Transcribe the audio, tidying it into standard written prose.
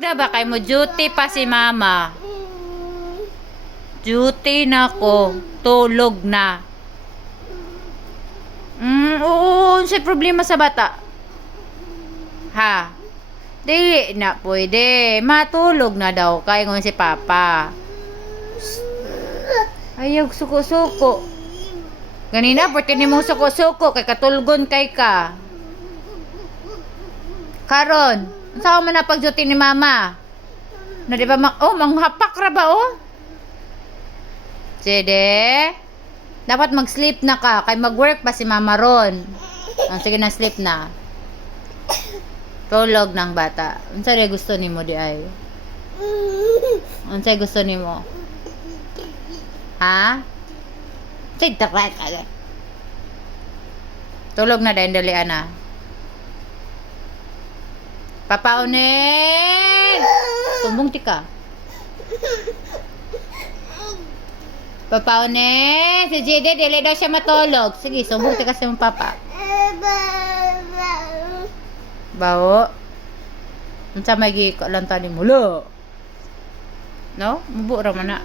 Da ba kay mo duty pa si mama? Duty na ko. Tulog na. Oo, unsay problema sa bata? Ha? Dili na pwede. Matulog na daw kay ngon si papa. Ayaw suko-suko. Ganina, porque ni mong suko-suko kay katulgon kay ka. Karon, saan man na pag-duty ni mama? Na di ba manghapak ra ba oh? Sige. Dapat mag-sleep na ka kay mag-work pa si mama ron. Sige na, sleep na. Tulog ng bata. Unsay gusto nimo di ay? Unsay gusto nimo? Ha? Say takat agad. Tulog na dahil dalian na. Papaunin! Sumbong tika. Papaunin! Si JD, dili daw siya matulog. Sige, sumbong tika sa mong papa. Bawo? Unsa may gikalanta ni mulo? No? Mubo ra man na.